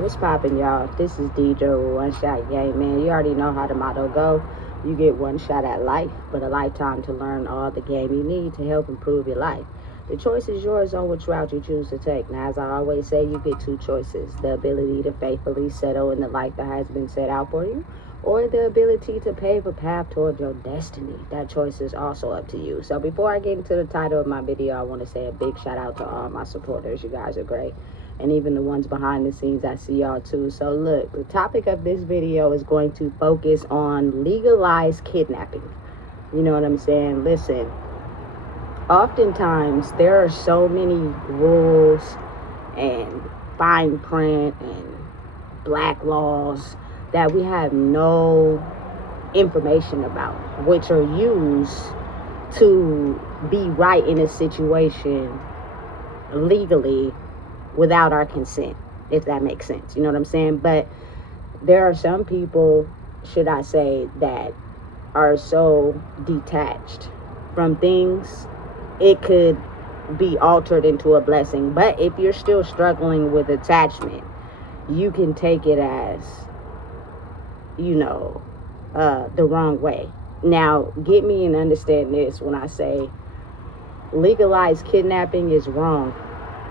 What's poppin', y'all? This is DJ with One Shot Game, man. You already know how the motto go. You get one shot at life, but a lifetime to learn all the game you need to help improve your life. The choice is yours on which route you choose to take. Now, as I always say, you get two choices. The ability to faithfully settle in the life that has been set out for you, or the ability to pave a path toward your destiny. That choice is also up to you. So before I get into the title of my video, I want to say a big shout out to all my supporters. You guys are great. And even the ones behind the scenes, I see y'all too. So look, the topic of this video is going to focus on legalized kidnapping. You know what I'm saying? Listen, oftentimes there are so many rules and fine print and black laws that we have no information about, which are used to be right in a situation legally without our consent, if that makes sense. You know what I'm saying? But there are some people, should I say, that are so detached from things, it could be altered into a blessing. But if you're still struggling with attachment, you can take it as, the wrong way. Now, get me and understand this when I say legalized kidnapping is wrong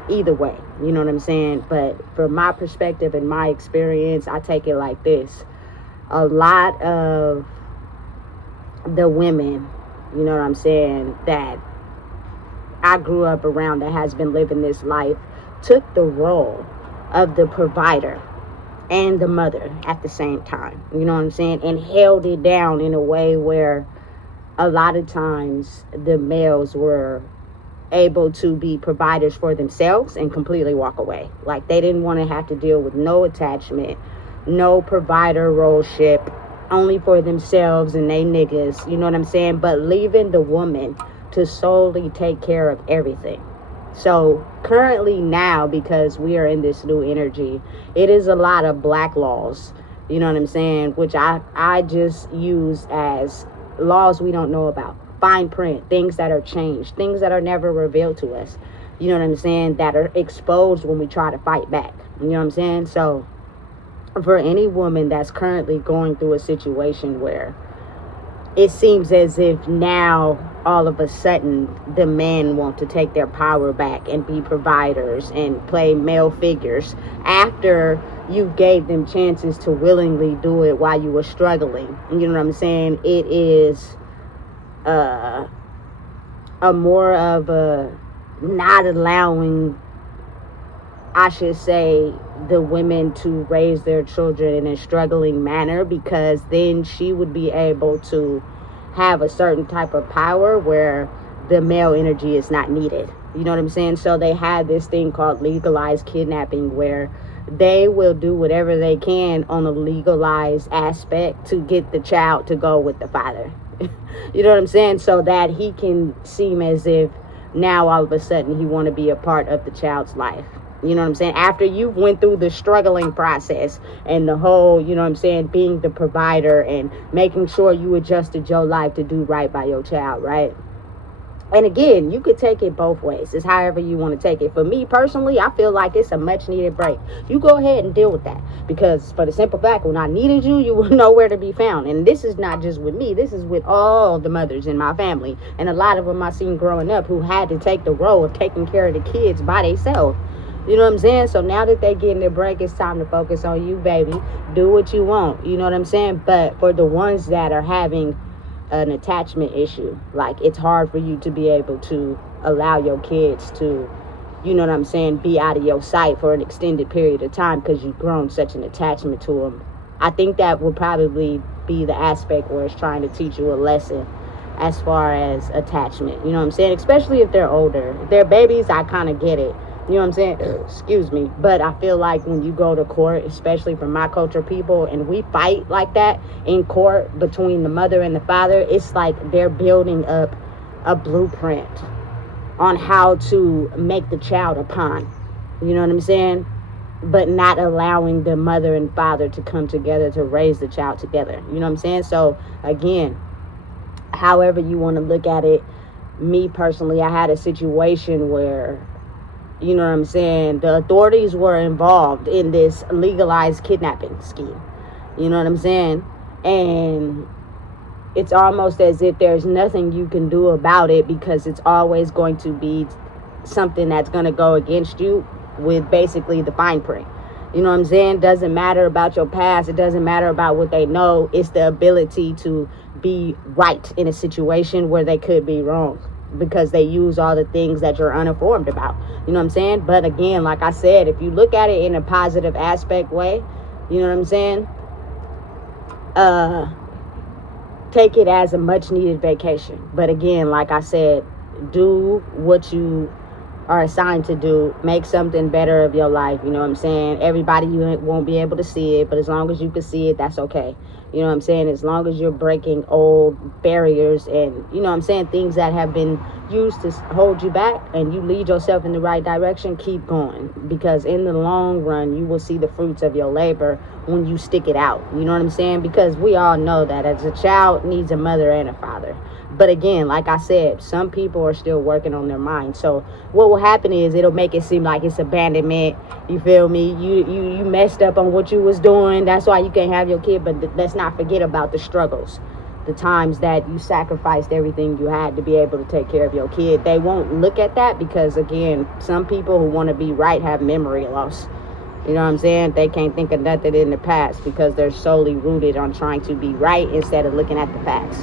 either way. You know what I'm saying? But from my perspective and my experience, I take it like this. A lot of the women, you know what I'm saying, that I grew up around that has been living this life took the role of the provider and the mother at the same time. You know what I'm saying? And held it down in a way where a lot of times the males were able to be providers for themselves and completely walk away. Like, they didn't want to have to deal with no attachment, no provider role ship, only for themselves and they niggas, you know what I'm saying? But leaving the woman to solely take care of everything. So currently now, because we are in this new energy, it is a lot of black laws, you know what I'm saying, which I just use as laws we don't know about. Fine print, things that are changed, things that are never revealed to us, you know what I'm saying, that are exposed when we try to fight back, you know what I'm saying? So for any woman that's currently going through a situation where it seems as if now all of a sudden the men want to take their power back and be providers and play male figures after you gave them chances to willingly do it while you were struggling, you know what I'm saying, it is a more of a not allowing, I should say, the women to raise their children in a struggling manner, because then she would be able to have a certain type of power where the male energy is not needed. You know what I'm saying? So they have this thing called legalized kidnapping, where they will do whatever they can on a legalized aspect to get the child to go with the father. You know what I'm saying? So that he can seem as if now all of a sudden he want to be a part of the child's life. You know what I'm saying? After you went through the struggling process and the whole, you know what I'm saying, being the provider and making sure you adjusted your life to do right by your child, right? And again, you could take it both ways. It's however you want to take it. For me personally, I feel like it's a much needed break. You go ahead and deal with that, because for the simple fact, when I needed you, you were nowhere to be found. And this is not just with me. This is with all the mothers in my family. And a lot of them I seen growing up who had to take the role of taking care of the kids by themselves. You know what I'm saying? So now that they getting their break, it's time to focus on you, baby. Do what you want. You know what I'm saying? But for the ones that are having an attachment issue, like, it's hard for you to be able to allow your kids to, you know what I'm saying, be out of your sight for an extended period of time because you've grown such an attachment to them. I think that would probably be the aspect where it's trying to teach you a lesson as far as attachment. You know what I'm saying? Especially if they're older. If they're babies, I kind of get it. You know what I'm saying? Excuse me. But I feel like when you go to court, especially for my culture people, and we fight like that in court between the mother and the father, it's like they're building up a blueprint on how to make the child a pawn. You know what I'm saying? But not allowing the mother and father to come together to raise the child together. You know what I'm saying? So again, however you want to look at it, me personally, I had a situation where You know what I'm saying? The authorities were involved in this legalized kidnapping scheme. You know what I'm saying? And it's almost as if there's nothing you can do about it, because it's always going to be something that's going to go against you with basically the fine print. You know what I'm saying? Doesn't matter about your past. It doesn't matter about what they know. It's the ability to be right in a situation where they could be wrong, because they use all the things that you're uninformed about. You know what I'm saying? But again, like I said, if you look at it in a positive aspect way, you know what I'm saying? Take it as a much needed vacation. But again, like I said, do what you are assigned to do. Make something better of your life. You know what I'm saying? Everybody, you won't be able to see it, but as long as you can see it, that's okay. You know what I'm saying? As long as you're breaking old barriers and, you know what I'm saying, things that have been used to hold you back, and you lead yourself in the right direction, keep going. Because in the long run, you will see the fruits of your labor when you stick it out. You know what I'm saying? Because we all know that as a child needs a mother and a father. But again, like I said, some people are still working on their mind. So what will happen is it'll make it seem like it's abandonment. You feel me? You messed up on what you was doing. That's why you can't have your kid. But let's not forget about the struggles, the times that you sacrificed everything you had to be able to take care of your kid. They won't look at that because, again, some people who want to be right have memory loss. You know what I'm saying? They can't think of nothing in the past because they're solely rooted on trying to be right instead of looking at the facts.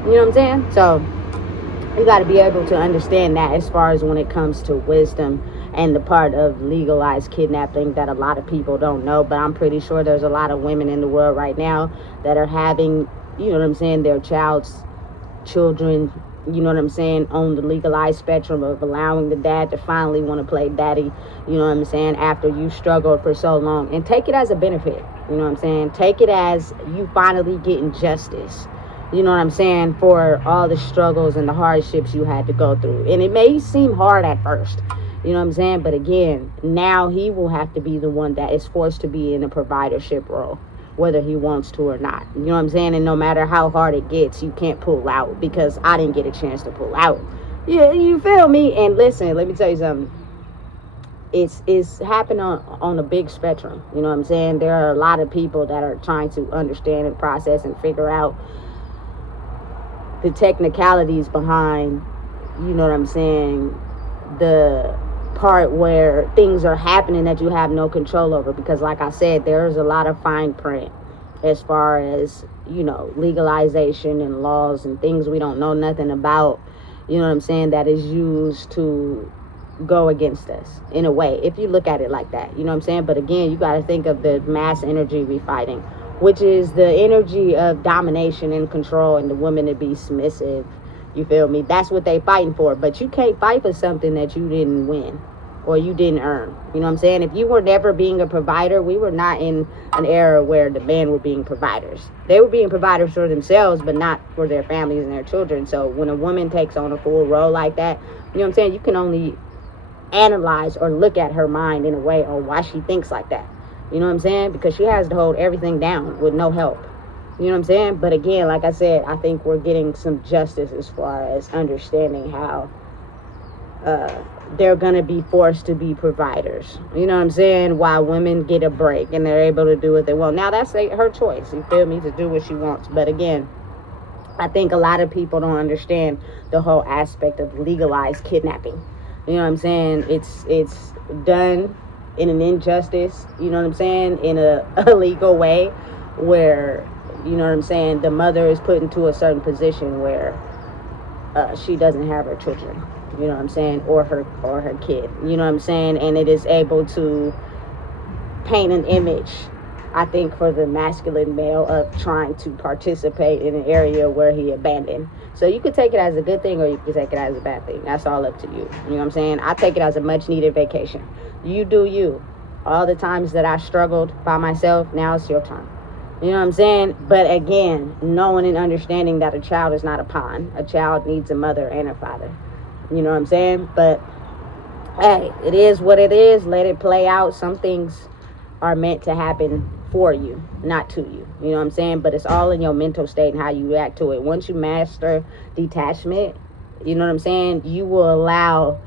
You know what I'm saying? So you got to be able to understand that as far as when it comes to wisdom and the part of legalized kidnapping that a lot of people don't know. But I'm pretty sure there's a lot of women in the world right now that are having, you know what I'm saying, their children, you know what I'm saying, on the legalized spectrum of allowing the dad to finally want to play daddy, you know what I'm saying, after you struggled for so long. And take it as a benefit, you know what I'm saying? Take it as you finally getting justice. You know what I'm saying? For all the struggles and the hardships you had to go through. And it may seem hard at first. You know what I'm saying? But again, now he will have to be the one that is forced to be in a providership role, whether he wants to or not. You know what I'm saying? And no matter how hard it gets, you can't pull out, because I didn't get a chance to pull out. Yeah, you feel me? And listen, let me tell you something. It's happening on a big spectrum. You know what I'm saying? There are a lot of people that are trying to understand and process and figure out the technicalities behind, you know what I'm saying, the part where things are happening that you have no control over. Because like I said, there's a lot of fine print as far as, you know, legalization and laws and things we don't know nothing about, you know what I'm saying, that is used to go against us in a way, if you look at it like that. You know what I'm saying? But again, you got to think of the mass energy we fighting, which is the energy of domination and control, and the woman to be submissive. You feel me? That's what they fighting for. But you can't fight for something that you didn't win or you didn't earn. You know what I'm saying? If you were never being a provider, we were not in an era where the men were being providers. They were being providers for themselves, but not for their families and their children. So when a woman takes on a full role like that, you know what I'm saying, you can only analyze or look at her mind in a way on why she thinks like that. You know what I'm saying? Because she has to hold everything down with no help. You know what I'm saying? But again, like I said, I think we're getting some justice as far as understanding how they're going to be forced to be providers. You know what I'm saying? While women get a break and they're able to do what they want. Now, that's her choice, you feel me, to do what she wants. But again, I think a lot of people don't understand the whole aspect of legalized kidnapping. You know what I'm saying? It's done in an injustice, you know what I'm saying, in a illegal way where, you know what I'm saying, the mother is put into a certain position where she doesn't have her children, you know what I'm saying, or her kid, you know what I'm saying, and it is able to paint an image, I think, for the masculine male of trying to participate in an area where he abandoned. So you could take it as a good thing or you could take it as a bad thing. That's all up to you. You know what I'm saying? I take it as a much needed vacation. You do you. All the times that I struggled by myself, now it's your time. You know what I'm saying? But again, knowing and understanding that a child is not a pawn. A child needs a mother and a father. You know what I'm saying? But hey, it is what it is. Let it play out. Some things are meant to happen for you, not to you. You know what I'm saying? But it's all in your mental state and how you react to it. Once you master detachment, you know what I'm saying, you will allow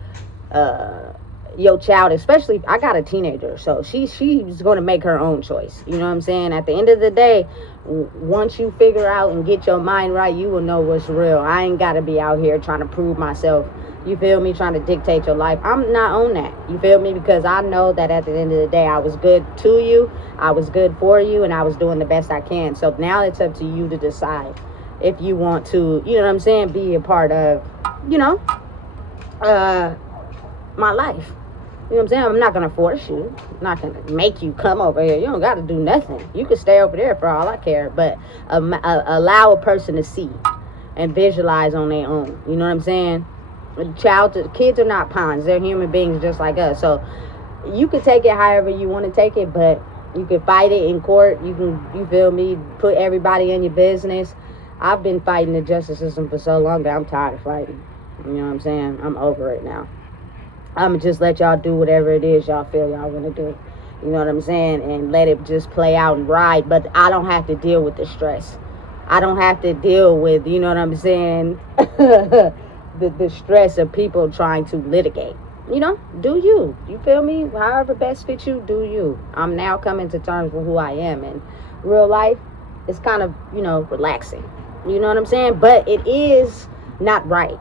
your child, especially, I got a teenager, so she's going to make her own choice. You know what I'm saying? At the end of the day, once you figure out and get your mind right, you will know what's real. I ain't got to be out here trying to prove myself. You feel me? Trying to dictate your life. I'm not on that. You feel me? Because I know that at the end of the day, I was good to you, I was good for you, and I was doing the best I can. So now it's up to you to decide if you want to, you know what I'm saying, be a part of, you know, my life. You know what I'm saying? I'm not going to force you. I'm not going to make you come over here. You don't got to do nothing. You can stay over there for all I care. But allow a person to see and visualize on their own. You know what I'm saying? Kids are not pawns. They're human beings just like us. So you can take it however you want to take it, but you can fight it in court. You feel me? Put everybody in your business. I've been fighting the justice system for so long that I'm tired of fighting. You know what I'm saying? I'm over it now. I'm going to just let y'all do whatever it is y'all feel y'all want to do. You know what I'm saying? And let it just play out and ride. But I don't have to deal with the stress. I don't have to deal with, you know what I'm saying, the stress of people trying to litigate. You know, do you. You feel me? However best fits you, do you. I'm now coming to terms with who I am. And real life is kind of, you know, relaxing. You know what I'm saying? But it is not right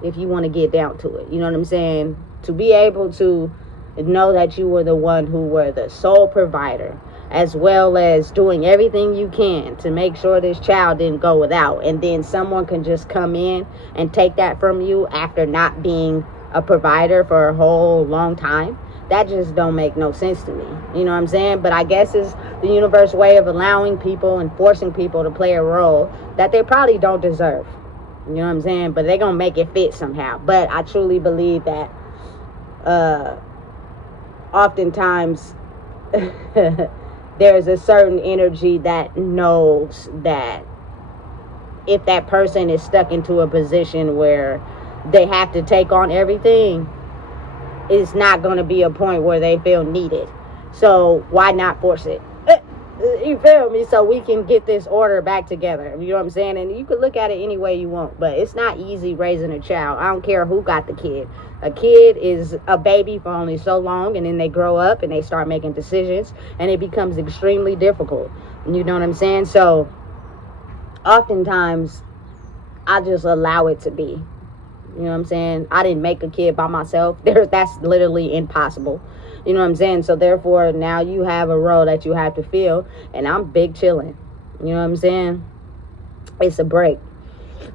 if you want to get down to it. You know what I'm saying? To be able to know that you were the one who were the sole provider, as well as doing everything you can to make sure this child didn't go without. And then someone can just come in and take that from you after not being a provider for a whole long time. That just don't make no sense to me. You know what I'm saying? But I guess it's the universe way of allowing people and forcing people to play a role that they probably don't deserve. You know what I'm saying? But they're going to make it fit somehow. But I truly believe that oftentimes there's a certain energy that knows that if that person is stuck into a position where they have to take on everything, it's not going to be a point where they feel needed. So why not force it? You feel me? So we can get this order back together. You know what I'm saying? And you can look at it any way you want, but it's not easy raising a child. I don't care who got the kid. A kid is a baby for only so long, and then they grow up and they start making decisions, and it becomes extremely difficult. You know what I'm saying? So oftentimes I just allow it to be. You know what I'm saying? I didn't make a kid by myself. That's literally impossible. You know what I'm saying? So therefore, now you have a role that you have to fill, and I'm big chilling. You know what I'm saying? It's a break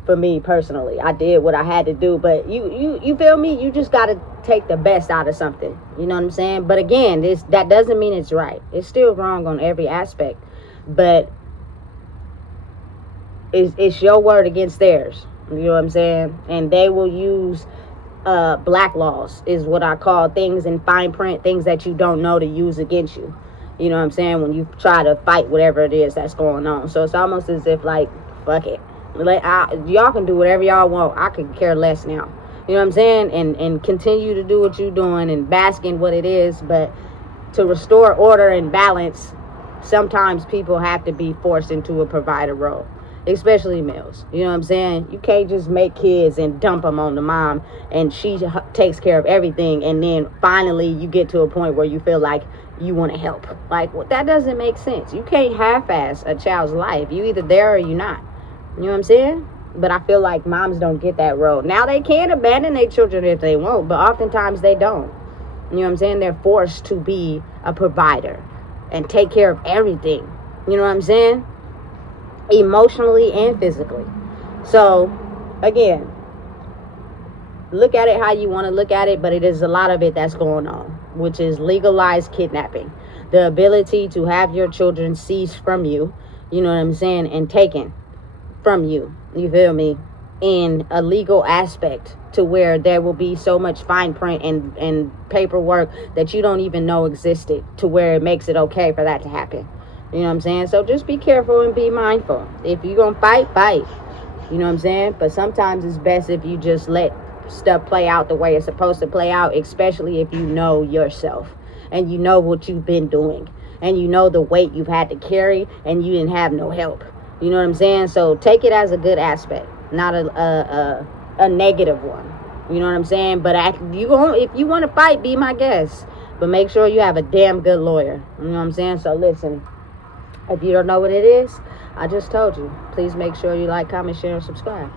for me personally. I did what I had to do, but you feel me? You just got to take the best out of something. You know what I'm saying? But again, that doesn't mean it's right. It's still wrong on every aspect, but it's your word against theirs. You know what I'm saying? And they will use black laws, is what I call things in fine print, things that you don't know to use against you. You know what I'm saying? When you try to fight whatever it is that's going on. So it's almost as if, like, fuck it. Like, y'all can do whatever y'all want. I could care less now. You know what I'm saying? And continue to do what you're doing and bask in what it is. But to restore order and balance, sometimes people have to be forced into a provider role. Especially males. You know what I'm saying? You can't just make kids and dump them on the mom and she takes care of everything, and then finally you get to a point where you feel like you want to help. Like, well, that doesn't make sense. You can't half-ass a child's life. You either there or you're not. You know what I'm saying? But I feel like moms don't get that role. Now, they can abandon their children if they want, but oftentimes they don't. You know what I'm saying? They're forced to be a provider and take care of everything. You know what I'm saying? Emotionally and physically. So again, look at it how you want to look at it, but it is a lot of it that's going on, which is legalized kidnapping. The ability to have your children seized from you, you know what I'm saying, and taken from you, you feel me, in a legal aspect, to where there will be so much fine print and paperwork that you don't even know existed, to where it makes it okay for that to happen. You know what I'm saying? So just be careful and be mindful. If you're going to fight. You know what I'm saying? But sometimes it's best if you just let stuff play out the way it's supposed to play out, especially if you know yourself and you know what you've been doing and you know the weight you've had to carry and you didn't have no help. You know what I'm saying? So take it as a good aspect, not a negative one. You know what I'm saying? But if you want to fight, be my guest. But make sure you have a damn good lawyer. You know what I'm saying? So listen, if you don't know what it is, I just told you. Please make sure you like, comment, share, and subscribe.